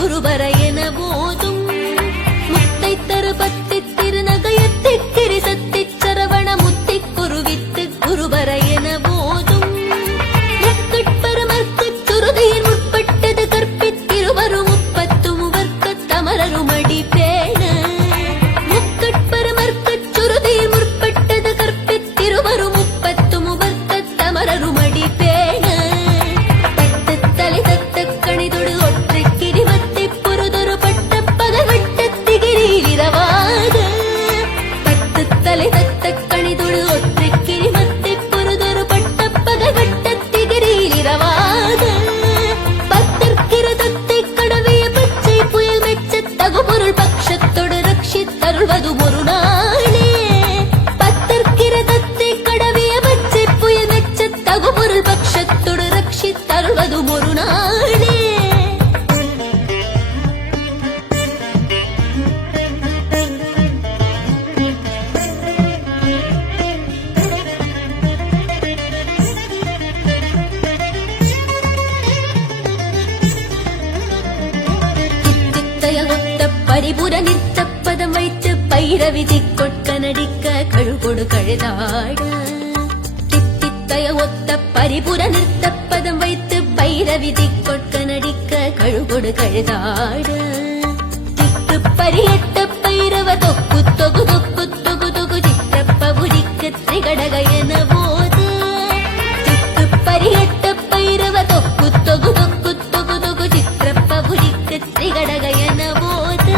குருபர என போதும் முத்தை தரு பத்தி திருநகையத்தி கிரிசத்தி சரவண முத்தி குருவித்து குருபர என போதும் முக்கட்பரமர்க்கு சுருதியின் முற்பட்டது கற்பித்திருவரும் முப்பத்து முவர்க்க தமரருமடி பேண முக்கட்பரமர்க்கு சுருதியின் முற்பட்டது கற்பித்திருவரும் முப்பத்து முவர்க்க தமரருமடி பேண தட்டு தலை தத்த கணிதொடு ஒற்றை கிரிவத்தை பொருதொரு பட்ட பகவட்டத்திகிரியில் இரவாத தட்டு தலை தத்த கணிதொடு ஒற்றை கிரிவத்தை பொருதொரு பட்ட பகவட்டத்திகிரியில் இரவாத பத்தற்கிரதத்தை கடவிய பச்சை புயல் மெச்ச தகுபொருள் பட்சத்தொடு ரட்சித்தருள்வது ஒரு நாளே பத்தற்கிரதத்தை கடவிய பச்சை புயல் மெச்ச தகுபொருள் பட்சத்தொடு ரட்சித்தருள்வது ஒரு நாளே ஒத்த பரிபுர நித்தப்பதம் வைத்து பைரவிதி கொட்க நடிக்க கழுகொடு கழுதாட தித்தித்தய ஒத்த பரிபுர நித்தப்பதம் வைத்து பைரவிதி கொட்க நடிக்க கழுகொடு கழுதாட திக்கு பரியட்ட பைரவ தொக்கு தொகு தொக்கு தொகு தொகு சித்திரப்ப உரிக்கு திரிகடக என போது திக்கு பரியட்ட பைரவ தொக்கு தொகு தொக்கு தொகு தொகு சித்திரப்ப உரிக்கு திரிகடக என போது